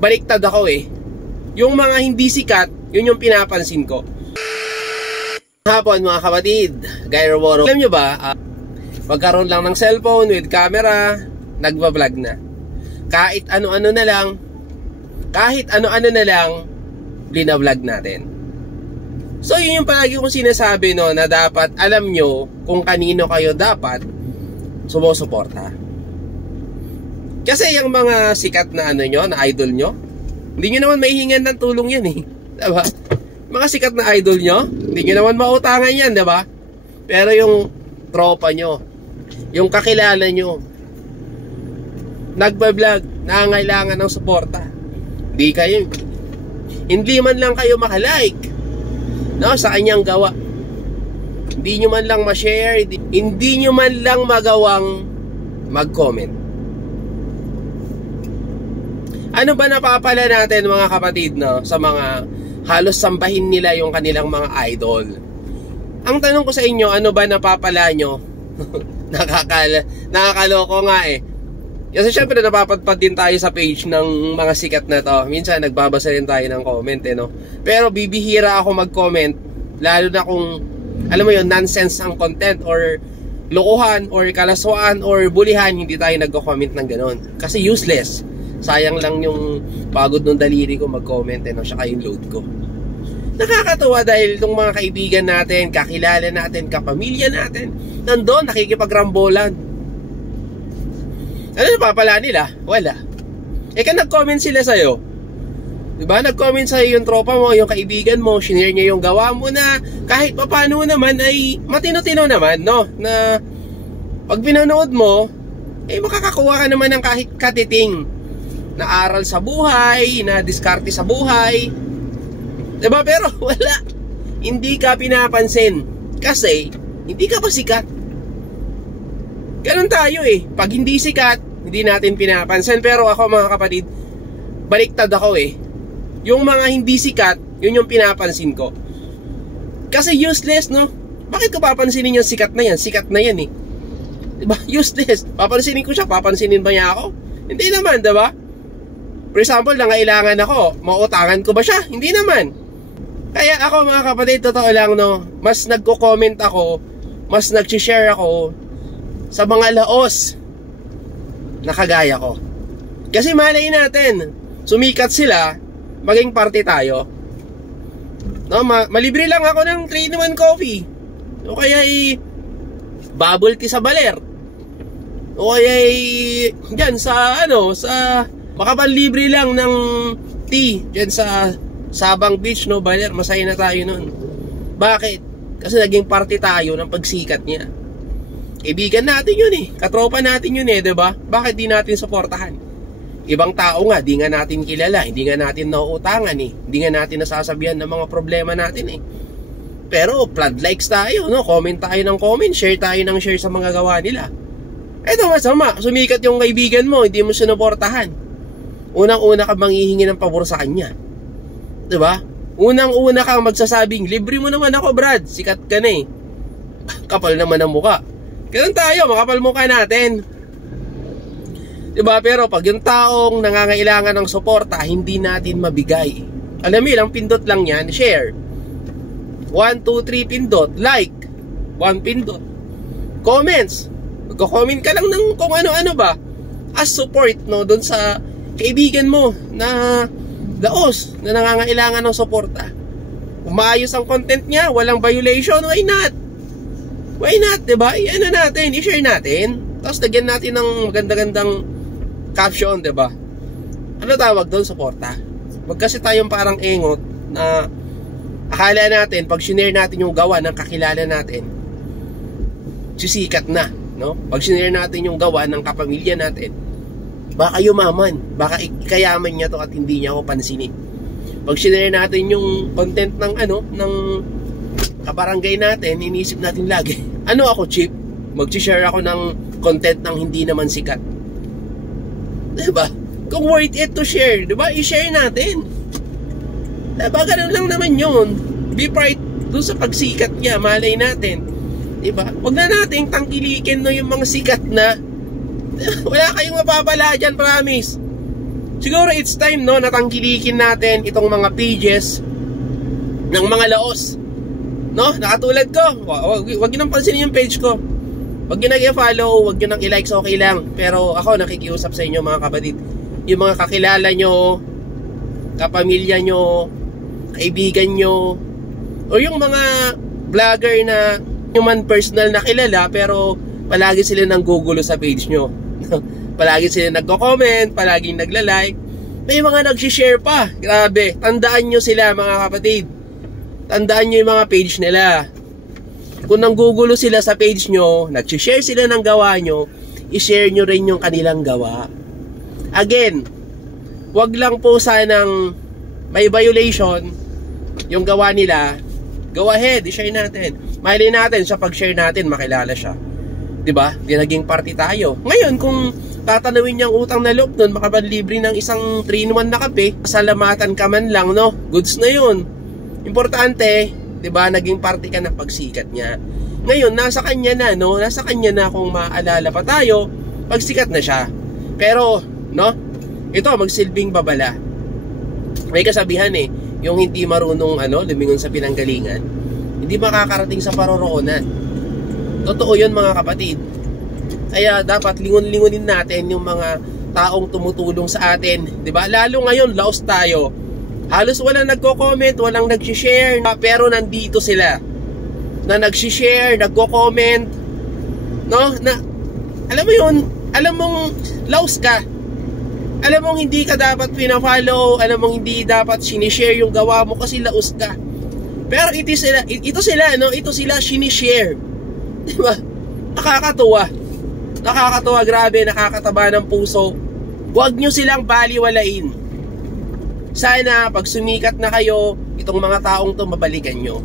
baliktad ako eh. Yung mga hindi sikat, yun yung pinapansin ko. Hapon mga kapatid, Guy Roboro. Alam nyo ba, magkaroon lang ng cellphone with camera, nagbablog na. Kahit ano-ano na lang, binablog natin. So yun yung palagi kong sinasabi, no, na dapat alam nyo kung kanino kayo dapat sumusuporta. Kasi yung mga sikat na ano nyo, na idol nyo, hindi nyo naman maihingan ng tulong yan eh. Diba? Mga sikat na idol nyo, hindi nyo naman mautangan yan, diba? Pero yung tropa nyo, yung kakilala nyo, nagbablog, nangangailangan ng suporta. Hindi man lang kayo makalike, no, sa kanyang gawa. Hindi nyo man lang ma-share, hindi nyo man lang magawang mag-comment. Ano ba napapala natin mga kapatid, no, sa mga halos sambahin nila yung kanilang mga idol? Ang tanong ko sa inyo, ano ba napapala nyo? Nakakaloko nga eh. Kasi syempre napapadpad din tayo sa page ng mga sikat na to. Minsan nagbabasa rin tayo ng comment eh, no? Pero bibihira ako mag-comment, lalo na kung alam mo yun, nonsense ang content or lokohan or kalaswaan or bulihan, hindi tayo nagko-comment ng ganon. Kasi useless. Sayang lang yung pagod ng daliri ko mag-comment eh, no? Saka yung load ko. Nakakatawa dahil itong mga kaibigan natin, kakilala natin, kapamilya natin, nandun nakikipagrambolan. Ano napapala nila? Wala. Eh ka nag-comment sila sa'yo, diba? Nag-comment sa'yo yung tropa mo, yung kaibigan mo, shinare niya yung gawa mo na kahit papano naman ay matino-tino naman, no? Na pag pinanood mo, eh makakakuha ka naman ng kahit katiting na aral sa buhay, na diskarte sa buhay, diba? Pero wala, hindi ka pinapansin kasi hindi ka pa sikat. Ganun tayo eh. Pag hindi sikat, hindi natin pinapansin. Pero ako mga kapatid, baliktad ako eh. Yung mga hindi sikat, yun yung pinapansin ko. Kasi useless, no? Bakit ko papansinin yung sikat na yan? Sikat na yan eh, diba? Useless. Papansinin ko siya, papansinin ba niya ako? Hindi naman, diba? For example, nangailangan ako, mautangan ko ba siya? Hindi naman. Kaya ako mga kapatid, totoo lang, no, mas nagko-comment ako, mas nag-share ako sa mga laos na kagaya ko. Kasi malay natin, sumikat sila, maging party tayo, no? Malibre lang ako ng 3-in-1 coffee, o kaya bubble tea sa baler, o kaya dyan sa ano, sa makapanlibre lang ng tea dyan sa Sabang Beach, no, baler, masaya na tayo nun. Bakit? Kasi naging party tayo ng pagsikat niya. Kaibigan natin yun eh, katropa natin yun eh, diba? Bakit di natin suportahan? Ibang tao nga, di nga natin kilala, hindi nga natin nauutangan eh, hindi nga natin nasasabihan ng mga problema natin eh. Pero flood likes tayo, no? Comment tayo ng comment, share tayo ng share sa mga gawa nila. Eto masama, sumikat yung kaibigan mo, hindi mo sinuportahan. Unang-una ka manghihingi ng pabor sa kanya, diba? Unang-una kang magsasabing, libre mo naman ako Brad, sikat ka na eh. Kapal naman ang muka. Ganun tayo, makapal mukha natin, diba? Pero pag yung taong nangangailangan ng suporta, hindi natin mabigay. Alam mo, ilang pindot lang yan, share. 1, 2, 3 pindot, like, 1 pindot, comments, magko-comment ka lang ng kung ano-ano ba as support, no, doon sa kaibigan mo na daos na nangangailangan ng suporta. Kung maayos ang content niya, walang violation, why not? Why not, diba? I-ano natin, i-share natin, tapos lagyan natin ng maganda-gandang caption, diba? Ano tawag doon? Suporta. Wag kasi tayong parang engot na akala natin pag sinare natin yung gawa ng kakilala natin, sisikat na, no? Pag sinare natin yung gawa ng kapamilya natin, baka yumaman, baka ikayaman niya to at hindi niya ako pansinin. Pag sinare natin yung content ng ano, ng kabarangay natin, iniisip natin lagi, ano ako cheap? Mag-share ako ng content ng hindi naman sikat. Diba? Kung worth it to share, diba? I-share natin. Diba? Ganun lang naman yun. Be proud doon sa pagsikat niya, malay natin. Diba? Huwag na nating tangkilikin no yung mga sikat na. Wala kayong mapapala dyan, promise. siguro it's time, no, natangkilikin natin itong mga pages ng mga laos, no, nakatulad ko. Wag nyo nang pansinin yung page ko, wag nyo nang i-follow, wag nyo nang i-likes, okay lang. Pero ako nakikiusap sa inyo mga kapatid, yung mga kakilala nyo, kapamilya nyo, kaibigan nyo, o yung mga vlogger na human personal na kilala pero palagi sila nang gugulo sa page nyo. Palagi sila nagko-comment, palaging nagla-like, may mga nag-share pa. Grabe, tandaan nyo sila mga kapatid, tandaan nyo yung mga page nila. Kung nanggugulo sila sa page nyo, nag-share sila ng gawa nyo, i-share nyo rin yung kanilang gawa. Again, wag lang po sanang may violation yung gawa nila, go ahead, i-share natin. Mahalin natin sa pag-share natin, makilala siya, diba? Di naging party tayo. Ngayon, kung tatanawin niyang utang na loob nun, makabanlibre ng isang 3-in-1 na kape, salamatan ka man lang, no? Goods na yun. Importante, diba, naging party ka na pagsikat niya. Ngayon, nasa kanya na, no? Nasa kanya na kung maalala pa tayo, pagsikat na siya. Pero, no? Ito, magsilbing babala. May kasabihan eh, yung hindi marunong, lumingon sa pinanggalingan, hindi makakarating sa paroroonan. Totoo yun mga kapatid. Kaya dapat lingon-lingonin natin yung mga taong tumutulong sa atin, 'di ba? Lalo ngayon, laos tayo. Halos walang nagko-comment, walang nag-share, pero nandito sila. Na nag-share, nagko-comment, no? Na alam mo 'yun, alam mong laos ka. Alam mong hindi ka dapat pina-follow, alam mong hindi dapat sinishare yung gawa mo kasi laos ka. Pero ito sila sinishare. 'Di ba? Nakakatuwa, grabe, nakakataba ng puso. Huwag nyo silang baliwalain. Sana pag sumikat na kayo, itong mga taong to mabalikan nyo.